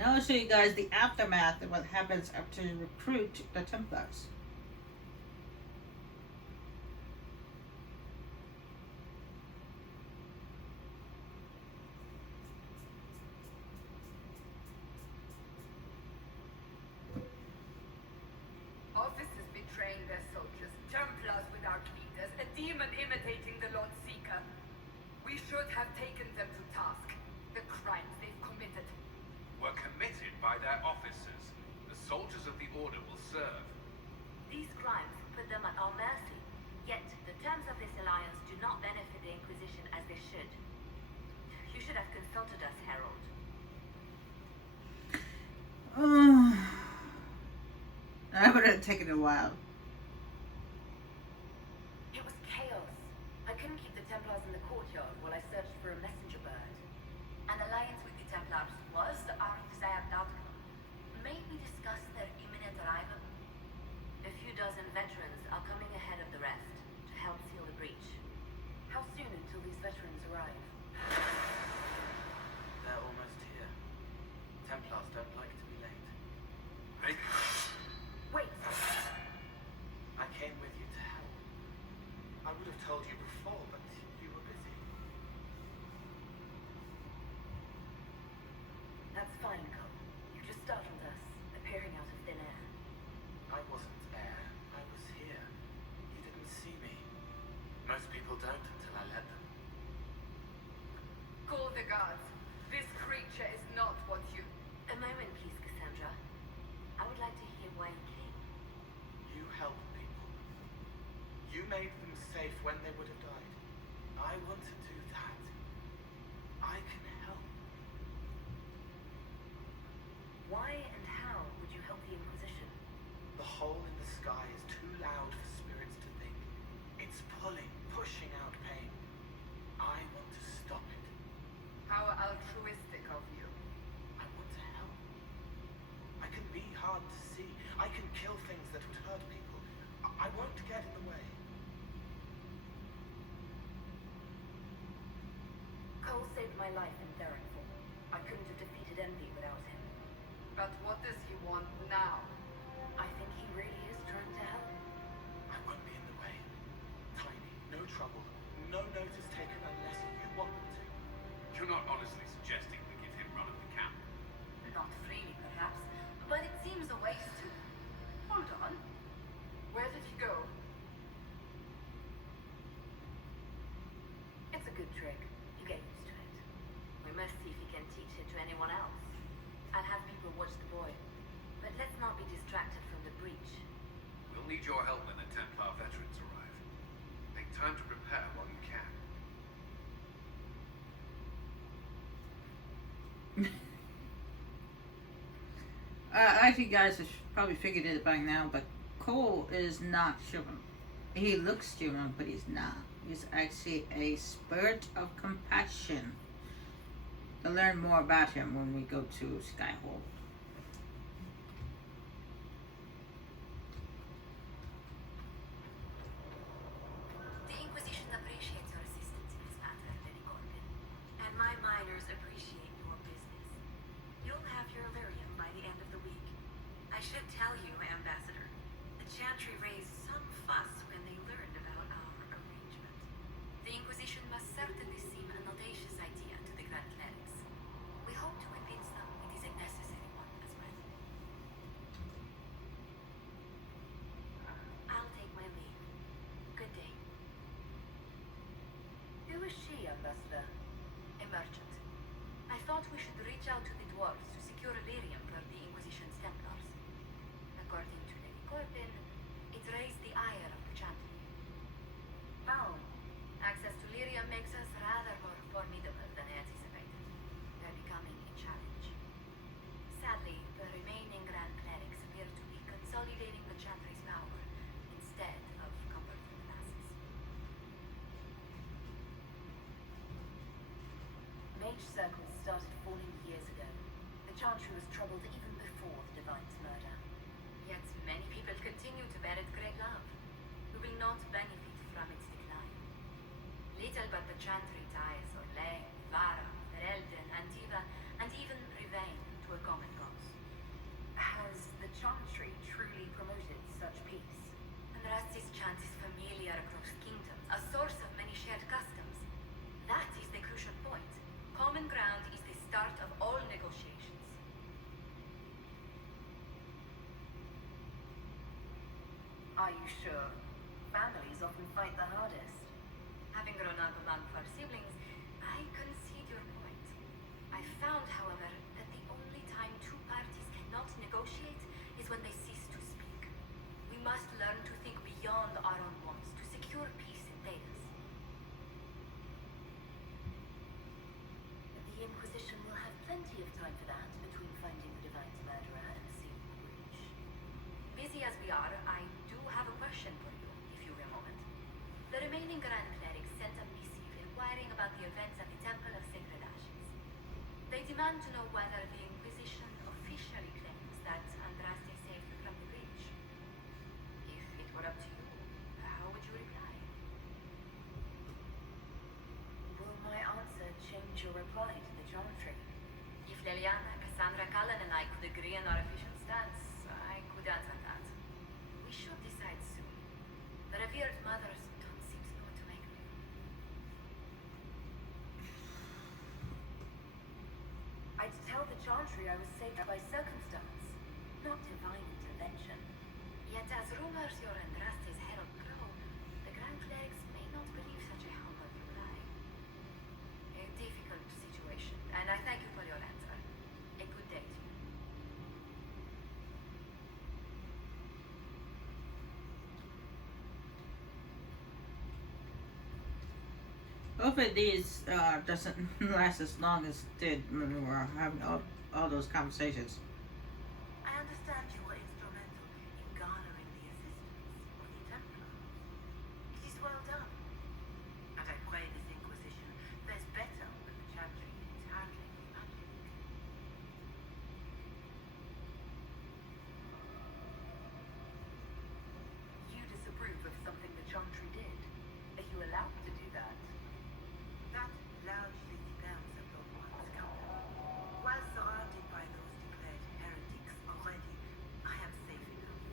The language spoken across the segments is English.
Now I'll show you guys the aftermath of what happens after you recruit the Templars. Officers betraying their soldiers, Templars without leaders, a demon imitating the Lord Seeker. We should have taken them to task. The crimes they've committed. Were committed by their officers. The soldiers of the Order will serve. These crimes put them at our mercy. Yet, the terms of this alliance do not benefit the Inquisition as they should. You should have consulted us, Herald. I would have taken a while. It was chaos. I couldn't keep the Templars in the courtyard while I searched for a messenger bird. An alliance with the Templars was our desired outcome. May we discuss their imminent arrival? A few dozen veterans are coming ahead of the rest to help seal the breach. How soon until these veterans arrive? They're almost here. Templars don't like to be late. They... Wait! I came with you to help. I would have told you before, but you were busy. That's fine, Cole. You just startled us, appearing out of thin air. I wasn't there. I was here. You didn't see me. Most people don't until I let them. Call the guards. This creature is not what you... A moment, please, Cassandra. I would like to hear why you came. You helped people. You made them safe when they would have died. I want to do that. I can help. Why and how would you help the Inquisition? The hole in the sky is too loud for spirits to think. It's pulling, pushing out pain. I want to stop it. How altruistic of you. I want to help. I can be hard to see. I can kill things that would hurt people. I won't get in the way. Cole saved my life in Theronfall. I couldn't have defeated Envy without him. But what does he want now? I think he really is trying to help. I won't be in the way. Tiny, no trouble. No notice taken unless you want me to. You're not honestly suggesting we give him run of the camp. Not freely, perhaps, but it seems a waste to... Hold on. Where did he go? It's a good trick. You get used to it. We must see if he can teach it to anyone else. I'll have people watch the boy. But let's not be distracted from the breach. We'll need your help when the Templar veterans arrive. Take time to prepare while you can. I think you guys have probably figured it by now, but Cole is not human. He looks human, but he's not. He's actually a spirit of compassion. To learn more about him when we go to Skyhold. The Inquisition appreciates your assistance in this matter, Lady Corbin. And my miners appreciate your business. You'll have your lyrium by the end of the week. I should tell you, Ambassador, the Chantry raised some fuss when they learned about our arrangement. The Inquisition must certainly seem an audacious idea to the Grand Clerics. We hope to convince them it is a necessary one as well. I'll take my leave. Good day. Who is she, Ambassador? A merchant. I thought we should reach out to the dwarves to secure lyrium for the Inquisition's Templars. According to Lady Corbin, it raised the ire of the Chantry. How? Access to lyrium makes us rather more formidable than anticipated. We're becoming a challenge. Sadly, the remaining Grand Clerics appear to be consolidating the Chantry's power instead of comforting the masses. Mage circles started forming years ago. The Chantry was troubled even before the Divine's murder. Yet many people continue to bear it great love, who will not benefit from its decline. Little but the Chantry ties Orlais, Vara, Ferelden, Antiva, and even Rivain to a common Chantry truly promoted such peace. Andraste's chant is familiar across kingdoms, a source of many shared customs. That is the crucial point. Common ground is the start of all negotiations. Are you sure? Families often fight the hardest. Having grown up among our siblings, I concede your point. I found, however, that the only time two parties cannot negotiate is when they cease to speak. We must learn to think beyond our own wants to secure peace in Thedas. The Inquisition will have plenty of time for that between finding the Divine's murderer and sealing the breach. Busy as we are, I do have a question for you, if you will a moment. The remaining Grand Clerics sent a missive inquiring about the events at the Temple of Sacred Ashes. They demand to know whether the Inquisition officially claims that Andraste saved from the breach. If it were up to you, how would you reply? Will my answer change your reply to the Chantry? If Leliana, Cassandra, Cullen, and I could agree on our official stance, I could answer that. We should decide soon. The revered mothers don't seem to know what to make of it. I'd tell the Chantry I was saved by circumstance, not divine intervention. Yet as rumors your Andraste's herald grow, the Grand Clerics may not believe such a humble reply. A difficult situation, and I thank you for your answer. A good day to you. Hopefully these doesn't last as long as it did when we were having all those conversations. I understand you were instrumental in garnering the assistance of the Templars. It is well done. And I pray this Inquisition fares better when the Chantry is handling the magic. You disapprove of something the Chantry did. Are you allowed to do that? That largely depends upon one's company. While surrounded by those declared heretics already, I am safe enough.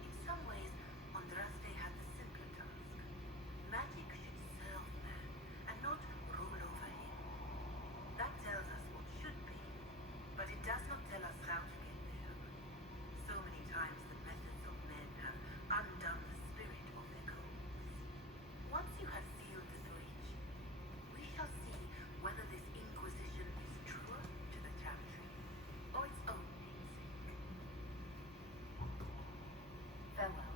In some ways, Andraste had the simpler task. Magic should serve man, and not rule over him. That tells us what should be, but it does not tell us how to get there. So many times the methods of men have undone the spirit of their goals. Once you have sealed the breach, we shall see whether this Inquisition is truer to the Chantry or its own namesake. Farewell.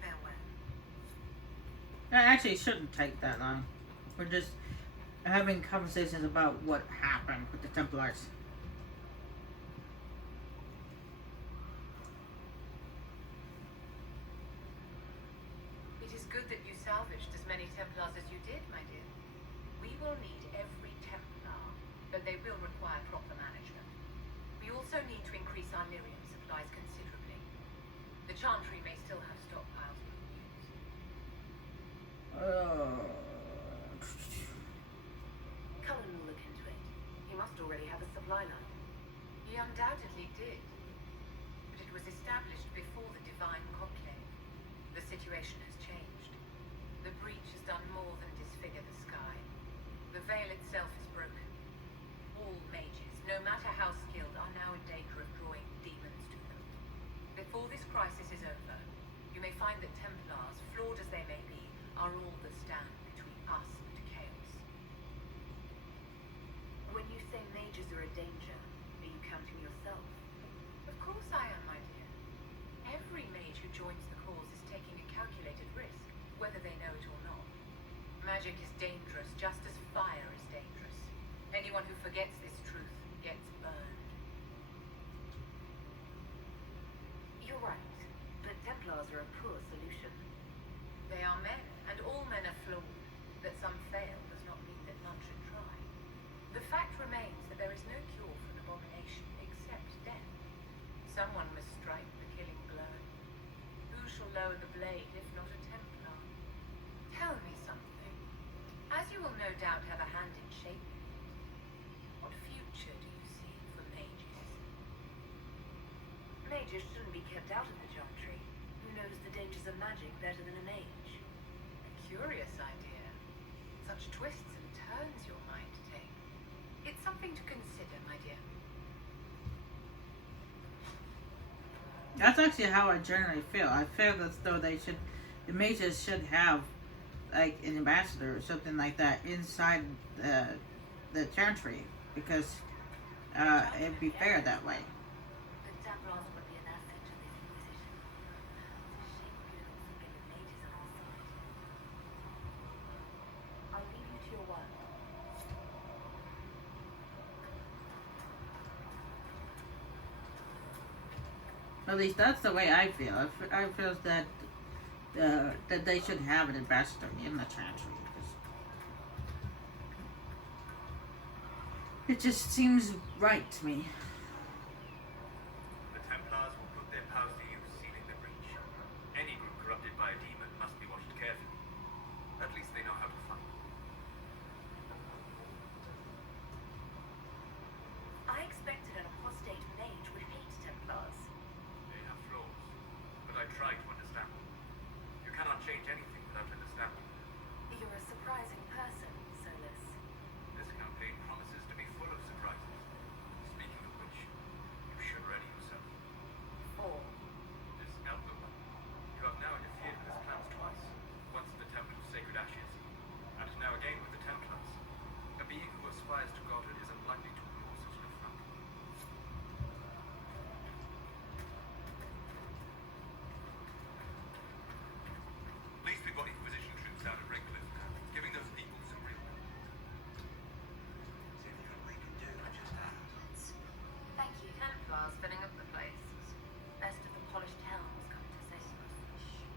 Farewell. That actually shouldn't take that long. We're just having conversations about what happened with the Templars. It is good that you salvaged as many Templars as you did, my dear. We will need every Templar, but they will require proper management. We also need to increase our lyrium supplies considerably. The Chantry may still have stockpiles we can use. Cullen will look into it. He must already have a supply line. He undoubtedly did. But it was established before the Divine Conclave. The situation has changed. The breach has done more than disfigure the sky. The veil itself is broken. All mages, no matter how skilled, are now in danger of drawing demons to them. Before this crisis is over, you may find that Templars, flawed as they may be, are all that stand between us and chaos. When you say mages are a danger, are you counting yourself? Of course I am, my dear. Every mage who joins the cause is taking a calculated risk, whether they know it or not. Magic is dangerous, just as fire is dangerous. Anyone who forgets this truth gets burned. You're right, but Templars are a poor solution. They are men, and all men are flawed. That some fail does not mean that none should try. The fact remains that there is no cure for an abomination except death. Someone must strike the killing blow. Who shall lower the blade if not a Templar? Tell me something. As you will no doubt have a hand in shaping it, what future do you see for mages? Mages shouldn't be kept out of the Chantry. Who knows the dangers of magic better than a mage? A curious idea. Such twists and turns your mind take. It's something to consider, my dear. That's actually how I generally feel. I feel as though the mages should have like an ambassador or something like that inside the chantry because it'd be fair that way. The Templars would be an asset to this Inquisition. It's a shame we couldn't also get the mages on our side. I'll leave you to your work. At least that's the way I feel. I feel that that they should have an ambassador in the chantry. It just seems right to me. The Templars will put their powers to use sealing the breach. Any group corrupted by a demon must be watched carefully. At least they know how to fight. I expected an apostate mage would hate Templars. They have flaws, but I try to understand them. You cannot change anything without understanding. You're a surprising person, Solus. This campaign promises to be full of surprises. Speaking of which, you should ready yourself. Or This Elder One, you have now interfered with his plans twice. Once in the Temple of Sacred Ashes, and now again with the Templars. A being who aspires to godhood is unlikely to ignore such an affront. At least we've got Inquisition troops out at Redcliffe now, giving those people some real hope. Anything we can do, just ask. thank you. Templars filling up the place. Best of the polished helms come to say.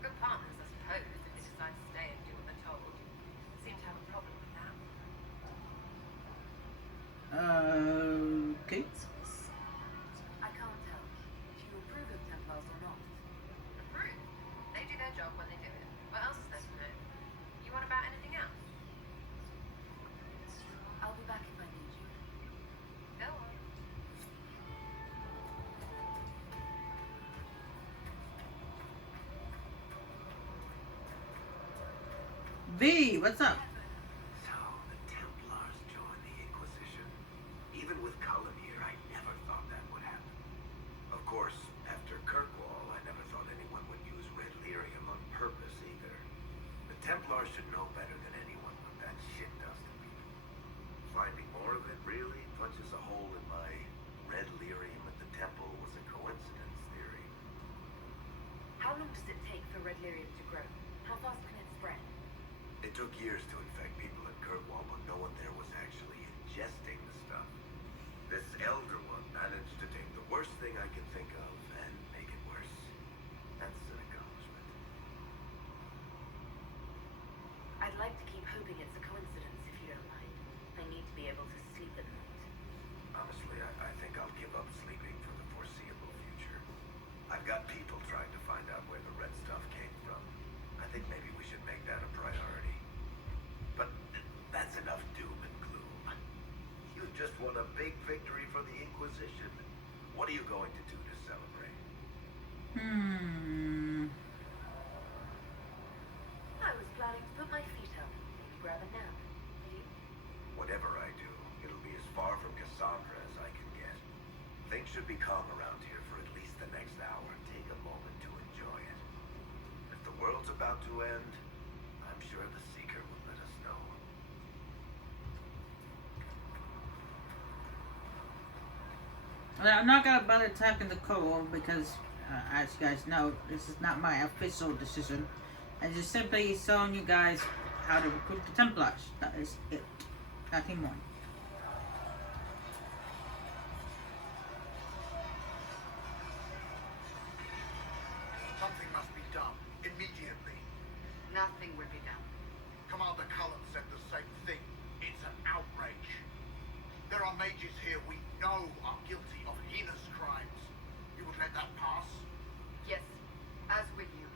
Good partners, I suppose, if they decide to stay and do what they're told. Seem to have a problem with that. Okay. I can't tell if you approve of Templars or not. Approve. They do their job when they do it. What else is there to know? You want about anything else? I'll be back if I need you. Go on. V, what's up? So, the Templars joined the Inquisition. Even with Cullen here, I never thought that would happen. Of course, after Kirkwall, I never thought anyone would use red lyrium on purpose either. The Templars should know better than anyone what that shit does to people. Finding more of it really punches a hole in my red lyrium at the temple was a coincidence theory. How long does it take for red lyrium to grow? How fast can it spread? It took years to infect people in Kirkwall, but no one there was actually ingesting the stuff. This Elder One managed to take the worst thing I can think of and make it worse. That's an accomplishment. I'd like to keep hoping it's a coincidence if you don't mind. I need to be able to sleep at night. Honestly, I think I'll give up sleeping for the foreseeable future. I've got people trying to find out where the red stuff came from. I think maybe we should make that a priority. But that's enough doom and gloom. You just won a big victory for the Inquisition. What are you going to do to celebrate? I was planning to put my feet up, maybe grab a nap. You? Whatever I do, it'll be as far from Cassandra as I can get. Things should be calm around here for at least the next hour. Take a moment to enjoy it. If the world's about to end, I'm sure the Seeker will let us know. Well, I'm not gonna bother talking to Cole because, as you guys know, this is not my official decision. I'm just simply showing you guys how to recruit the Templars. That is it. Nothing more. Something must be done immediately. Nothing will be done. Commander Cullen said the same thing. It's an outrage. There are mages here we know are guilty of heinous crimes. You would let that pass? Yes, as will you.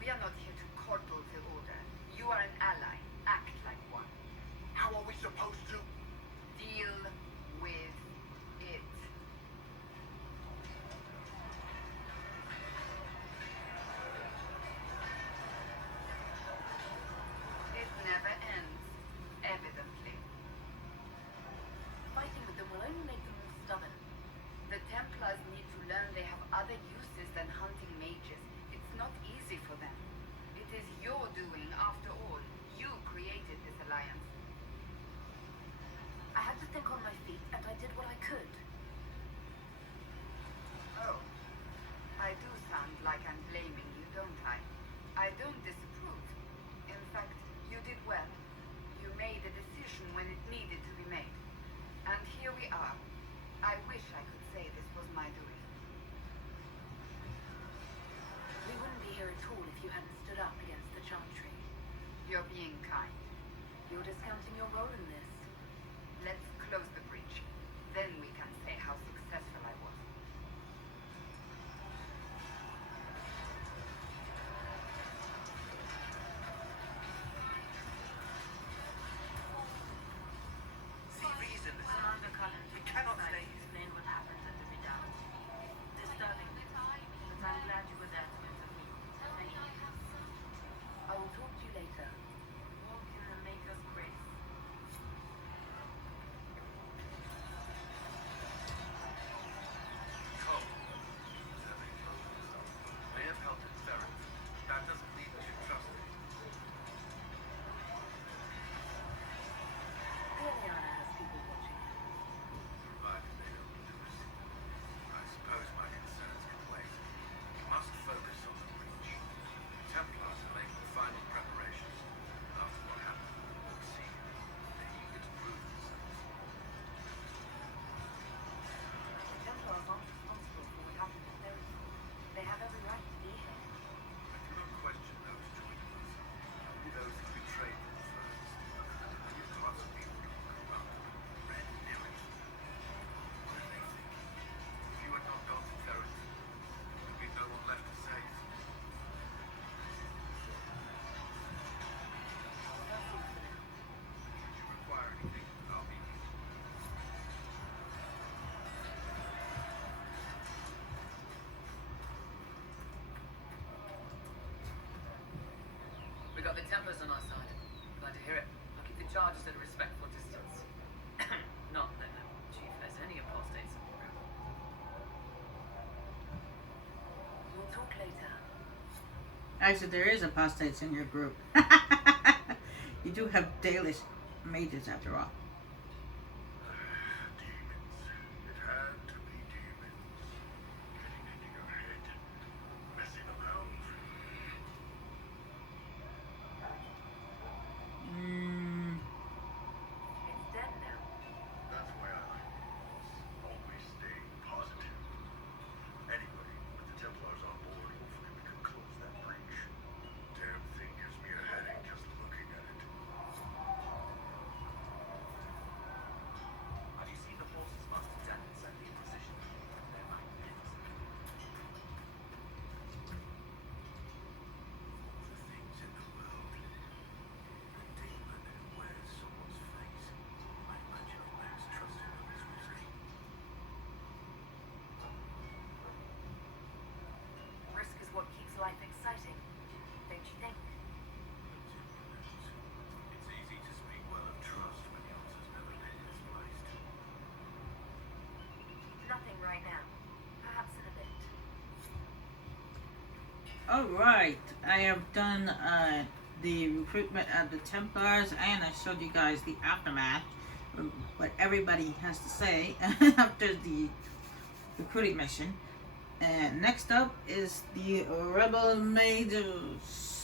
We are not here to coddle the order. You are an ally. Act like one. How are we supposed to? Deal with it. Templars need to learn they have other uses than hunting mages. It's not easy for them. It is your doing, after all. You created this alliance. I had to think on my feet, and I did what I could. Oh. I do sound like I'm blaming you, don't I? I don't disapprove. In fact, you did well. You made a decision when it needed to be made. And here we are. I wish I could say this was my doing. We wouldn't be here at all if you hadn't stood up against the Chantry. You're being kind. You're discounting your role in this. Let's close the breach. Then we can say how successful I was. See reason. Commander Cullen, We cannot stay here. explain what happened at the Vidal. Disturbing, but I'm glad you were there to intervene. Thank you. I will talk to you later. Walk in the Maker's grace. Cole. May have helped in Ferret. That doesn't mean we should trust him. Liliana has people watching. Provided they don't lose. I suppose my concerns can wait. We must focus on the breach. Templars are making final preparations. After what happened with the Lord Seeker, they're eager to prove themselves. The Templars aren't responsible for what happened to Ferris. They have every right to be here. I do not question those joining us. Only those who betrayed them first. The lots of people who corrupt, red narrative. What do they think? If you had not gone to Ferret, there would be no one left to save. Should you require anything, I'll be here. We got the Templars on our side. Glad to hear it. I'll keep the charges at a respectful distance. Not that the Chief has any apostates in the group. We'll talk later. Actually, there is apostates in your group. You do have Dalish mages after all. Demons. It had to be demons. Getting into your head. Messing around. It's dead now. That's why I like it. Always staying positive. Anyway, with the Templars on board, hopefully we can close that breach. Damn thing gives me a headache just looking at it. Have you seen the forces most attack inside the Inquisition? They're magnificent. The things in the world. A demon who wears someone's face. I imagine it makes trusting others risky. Risk is what keeps life exciting, don't you think? It's easy to speak well of trust when yours has never been misplaced. Nothing right now. Perhaps in a bit. Alright, I have done the recruitment of the Templars, and I showed you guys the aftermath, what everybody has to say after the recruiting mission. And next up is the Rebel Mages.